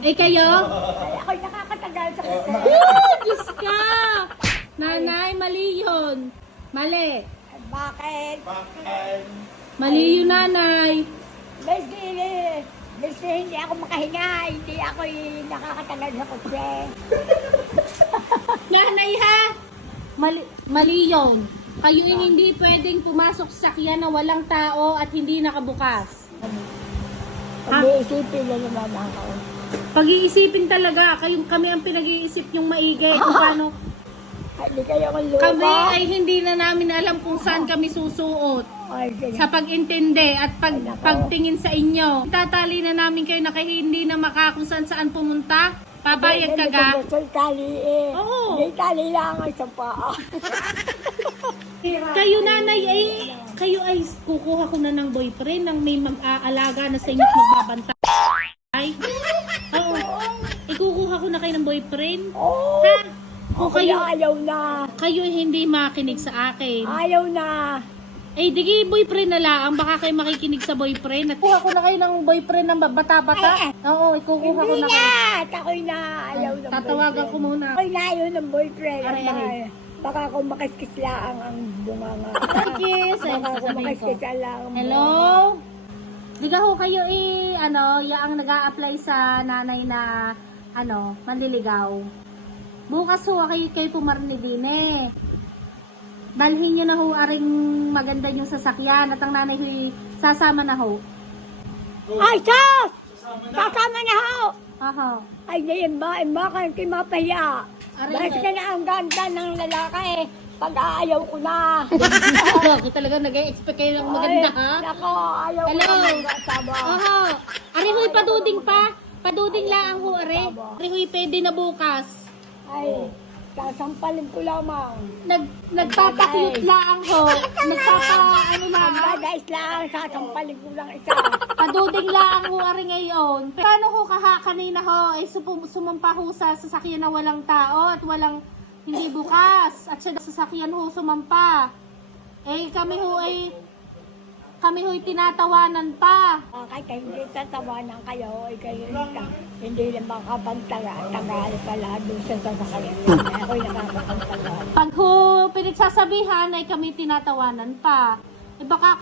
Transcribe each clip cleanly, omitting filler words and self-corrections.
Eh kayo? Ay, ako'y nakakatagal sa kutse. Diyos ka! Nanay, mali yun. Mali. Bakit? Mali yun, nanay. Basta hindi ako makahinga, hindi ako nakakatagal sa kutse. Nanay ha? Mali yun. Kayo hindi pwedeng pumasok sa sakyan na walang tao at hindi nakabukas. Pag-iisipin na naman ako. Pag-iisipin talaga, kami ang pinag-iisip yung maigi. Kung paano, Hindi kayo ang lupa. kami ay hindi na namin alam kung saan kami susuot. Ay, sige. Sa pag-intindi at pagtingin sa inyo. Tatali na namin kayo na kayo hindi na kung saan pumunta. Papayag ka ga? Gusto tali eh. Oo. Hindi tali lang ang sa paa. Kayo nanay ay, kayo ay kukuha ko na ng boyfriend nang may mag-aalaga na sa inyo at magbabantay. Oo. Ikukuha ko na kayo ng boyfriend. Oo. Ha? O Kung kayo, ayaw na. kayo hindi makinig sa akin. Ayaw na. Eh, digi boyfriend na lang. Baka kayo makikinig sa boyfriend. At kuha ko na kayo ng boyfriend ng bata-bata. Oo, ikukuha ko Hindi na kayo. na. Ako'y na ayaw ng Tatawagan ko muna. Ako'y na ayaw ng boyfriend. Aray, aray. Baka kung makiskis lang ang bunganga. Kiss. Ayun, Baka kung sasabihin ko. makiskis lang ang Hello? Diga ho kayo yaang nag-a-apply sa nanay na, manliligaw. Bukas ho, kayo pumarni din eh. Dalhin nyo na ho aring maganda yung sasakyan at ang nanay ho sasama na ho. Ay, sus! Sasama na ho! Aha. Ay, diyan ba? Baka kayo mapahiya. Aray, Dahil ka na ang ganda ng lalaki eh. Pag-aayaw ko na. Ako talaga nag-expect kayo ng maganda ha? Nako, ayaw Hello? ko na ng kasama. Aha. Ari ho'y paduding pa. Paduding lang ho are. Ari ho'y pwede na bukas. Ay, sasampalin ko lamang. Nagpapa-cute lang ho. Pagdadais lang, sasampalin ko lang isa. Paduding lang ho ari ngayon. Paano ho kanina ho ay sumampa ho sa sasakyan na walang tao at walang hindi bukas. At sa sasakyan ho sumampa. Eh kami ho'y tinatawanan pa. Kahit hindi tatawanan kayo, ay kayo hindi lang makapantala. Tagal pala doon sa sasakyan. Ako'y nakakapantala. Pag ho pinagsasabihan ay kami tinatawanan pa. Eh baka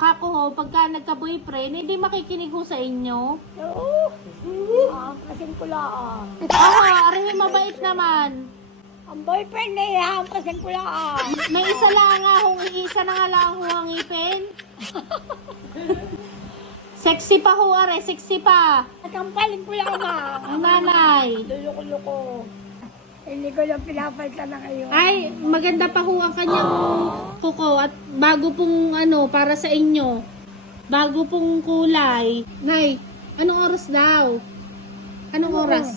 kako ho, pagka nagka-boyfriend, hindi makikinig ho sa inyo. Oo. Kasing ko lang. Ari mabait naman. Ang boyfriend na yan, kasing ko lang. May isa na nga lang ho ang ipin. Sexy pa ho are, sexy pa. Sasampalin ko lamang. Ang nanay. Luloko-loko. Hindi ko lang pinapalitan na kayo. Ay, maganda pa ho ang kanyang kuko at bago pong para sa inyo. Bago pong kulay. Nay, anong oras daw? Anong oras?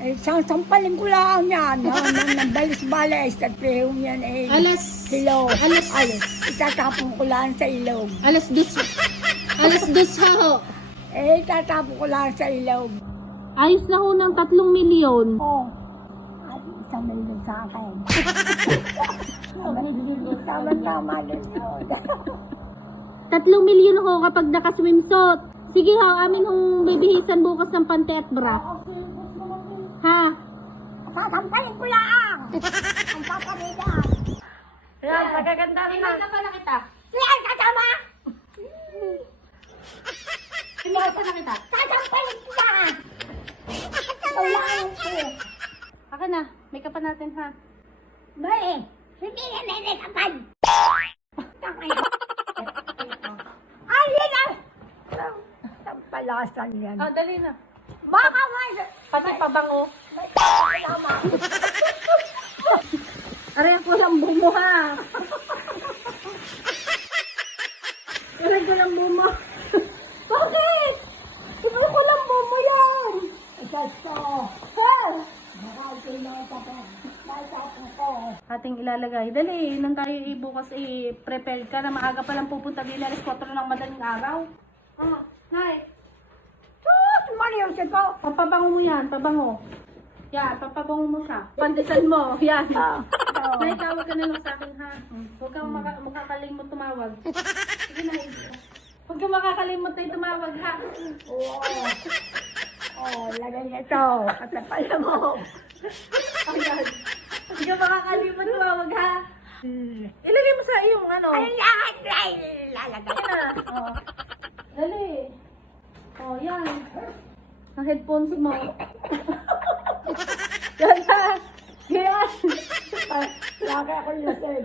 Ay, sasampalin ko lang yan. Nang balis-balis at pehong yan eh. Alas Ilog. Itatapon ko lang sa ilog. Alas dos ha ho. Itatapon ko lang sa ilog. Ayos na ho ng 3 milyon. Oh. At 1 milyon sa akin. Tama-tama din yun. 3 milyon ho kapag naka-swimsuit. Sige ho, amin hong bibihisan bukas ng panty at bra. Ha? Sasampalin ko lang. Ang papamitan. Yan, pagkaganda rin na. Ilan na kita? Yan, kasama. Ilan na kita? Sasampalin ko lang. Kailangan ko. Aka na, make up natin ha. Bale, hindi na nilikapan. Ay, yan ang... Ang palasan yan. Dali na. Baka nga... Pati pabango. May tama. Aray ko lang bumo ha. Aray ko lang bumo. Bakit? Iba ko lang bumo yan. Ito. Ha? Nakakil na ito ko. Nakakil ko. Ating ilalagay. Dali, nang tayo bukas prepare ka na maaga pa lang pupunta din alas 4 ng madaling araw. Nay. Sus, Marius ko. Papabango mo yan, pabango. Yan, papabango mo siya. Pandesan mo, yan. Nay, tawag ka na lang sa akin ha. Huwag kang makakalimot tumawag. Sige na, huwag kang makakalimot na tumawag ha. Oo. Oh, lagay niya ito. Katapalan mo. Ayan. Hindi ka makakalimot tumawag ha. Ilagay mo sa iyong ano. Ay, lahat ay lalagay. Oh. Dali. Oh, yan. Ang headphones mo. Yan na. Yan. Lagay ako lasig.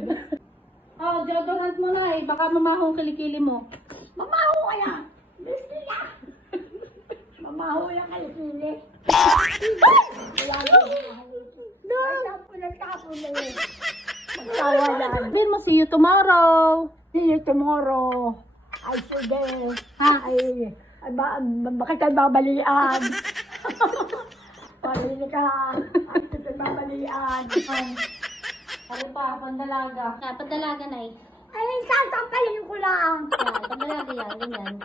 Oh, deodorant mo na eh. Baka mamahong kilikili mo. Mamaho ka na. Bisti na. Mamaho lang kayo sili. Wala na. Ay, tapo na yun. Magsawa yan. Sabihin mo, see you tomorrow. See you tomorrow. Ay, sige. Ha? Ay, bakit tayo babalian? Pabili ka. Ay, tayo babalian. Ano pa, pandalaga. Pandalaga na eh. Ay, sasampalin ko lang. Pandalaga yan, ganyan.